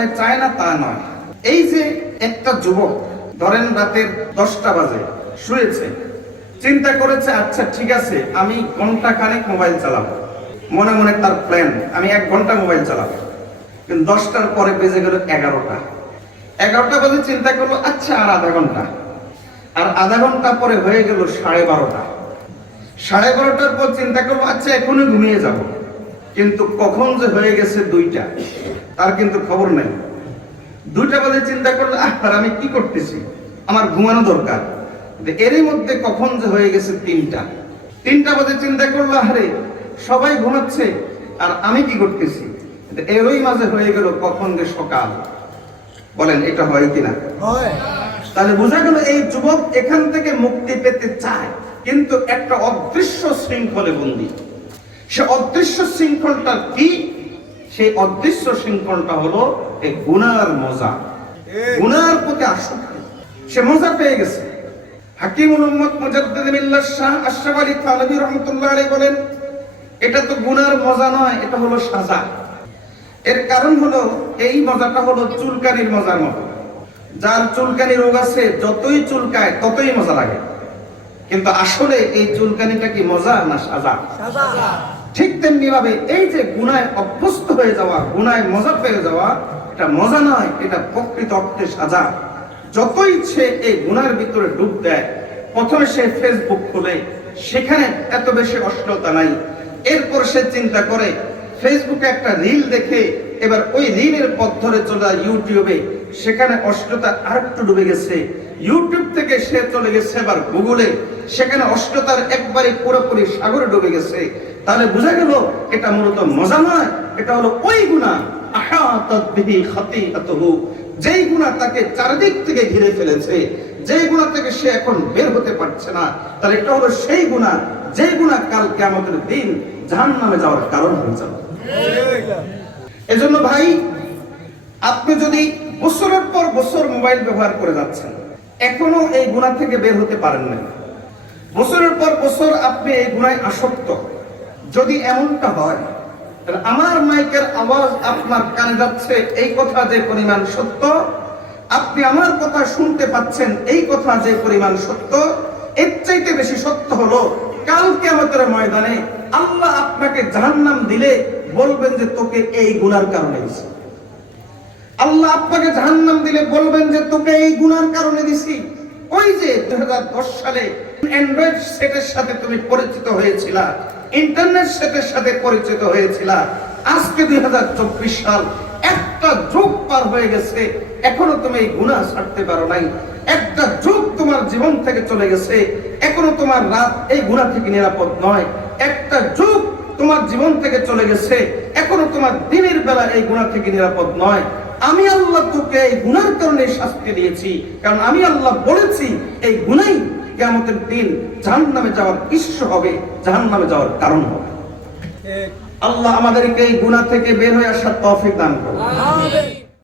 মনে চায় না তা নয়। এই যে একটা যুবক ধরেন রাতের 10টা বাজে শুয়েছে, চিন্তা করেছে আচ্ছা ঠিক আছে আমি ঘন্টা খানেক মোবাইল চালাবো, মনে মনে তার প্ল্যান আমি 1 ঘন্টা মোবাইল চালাবো। কিন্তু 10টার পরে বেজে গেল 11টা বাজে চিন্তা করলো আচ্ছা আর আধা ঘন্টা, আর আধা ঘন্টা পরে হয়ে গেল 12:30। 12:30টার পর চিন্তা করলো আচ্ছা এখনই ঘুমিয়ে যাব, কিন্তু কখন যে হয়ে গেছে 2টা তার কিন্তু খবর নেই। 2টা বাজে চিন্তা করলো আর আমি কি করতেছি, আমার ঘুমানো দরকার, এরই মধ্যে কখন যে হয়ে গেছে 3টা বাজে চিন্তা করলো আরে সবাই ঘুমাচ্ছে আর আমি কি করতেছি, এরই মাঝে হয়ে গেল কখন যে সকাল। বলেন এটা হয় কিনা? তাহলে বোঝা গেল এই যুবক এখান থেকে মুক্তি পেতে চায়, কিন্তু একটা অদৃশ্য শৃঙ্খলে বন্দী। সে অদৃশ্য শৃঙ্খলটা কি? সেই অদৃশ্য শৃঙ্খলটা হলো এই গুনার মজা, গুনার প্রতি আসক্তি। সে মজা পেয়ে গেছে। হাকিমুল উম্মত মুজাদ্দিদ মিল্লাত শাহ আশরাফ আলী থানভী রাহমাতুল্লাহ আলাইহি বলেন এটা তো গুনার মজা নয়, এটা হলো সাজা। এর কারণ হলো এই মজাটা হলো চুলকানির মজার মতো। যার চুলকানি রোগ আছে যতই চুলকায় ততই মজা লাগে, কিন্তু আসলে এই চুলকানিটা কি মজা না সাজা? ঠিক তেমনি ভাবে এই যে গুনায় অভ্যস্ত হয়ে যাওয়া, গুনায় মজা পেয়ে যাওয়া, এটা মজা নয়, এটা প্রকৃত অর্থে সাজা। যতই সে এই গুনার ভিতরে ডুব দেয়, প্রথমে সে ফেসবুক খুলে, সেখানে এত বেশি অশ্লীলতা নাই, এরপর সে চিন্তা করে ফেসবুকে একটা রিল দেখে এবার ওই রিলের পথ ধরে চলে যায় ইউটিউবে, সেখানে অশ্লীলতা আরেকটু ডুবে গেছে। ইউটিউব থেকে সে চলে গেছে এবার গুগলে, সেখানে অশ্লীলতার একবারে পুরোপুরি সাগরে ডুবে গেছে। তাহলে বোঝা গেল এটা মূলত মজা নয়, এটা হলো ওই গুনাহ আহাতাত বিহি খাতিআতুহু, যেই গুনাহ তাকে চারদিক থেকে ঘিরে ফেলেছে, যেই গুনাহ থেকে সে এখন বের হতে পারছে না। তাহলে এটা হলো সেই গুনাহ, যেই গুনাহ কাল কিয়ামতের দিন জাহান্নামে যাওয়ার কারণ হয়ে যাবে। এজন্য ভাই, আপনি যদি বছরের পর বছর মোবাইল ব্যবহার করে যাচ্ছেন, এখনো এই গুনাহ থেকে বের হতে পারেন না, বছরের পর বছর আপনি এই গুনায় আসক্ত, যদি এমনটা হয় তাহলে আমার মাইকের আওয়াজ আপনার কানে যাচ্ছে এই কথা যে পরিমাণ সত্য, আপনি আমার কথা শুনতে পাচ্ছেন এই কথা যে পরিমাণ সত্য, এর চাইতে বেশি সত্য হলো কাল কিয়ামতের ময়দানে আল্লাহ আপনাকে জাহান্নাম দিলে বলবেন যে তোকে এই গুনার কারণে দিছি। আল্লাহ আপনাকে জাহান্নাম দিলে বলবেন যে তোকে এই গুনার কারণে দিছি। ওই যে 2010 সালে অ্যান্ড্রয়েড সেটের সাথে তুমি পরিচিত হয়েছিলা, ইন্টারনেট সেটের সাথে পরিচিত হয়েছিলা, আজকে 2024 সাল, একটা যুগ পার হয়ে গেছে, এখনো তুমি এই গুনাহ ছাড়তে পারো নাই। একটা যুগ তোমার জীবন থেকে চলে গেছে, এখনো তোমার রাত এই গুনাহ থেকে নিরাপদ নয়। একটা যুগ তোমার জীবন থেকে চলে গেছে, এখনো তোমার দিনের বেলা এই গুনাহ থেকে নিরাপদ নয়। আমি আল্লাহ তোকে এই গুনার কারণে শাস্তি দিয়েছি, কারণ আমি আল্লাহ বলেছি এই গুনাই কিয়ামতের দিন জাহান্নামে যাওয়ার ইস্য হবে, জাহান্নামে যাওয়ার কারণ হবে। আল্লাহ আমাদেরকে এই গুনাহ থেকে বের হয়ে আসার তৌফিক দান করুন।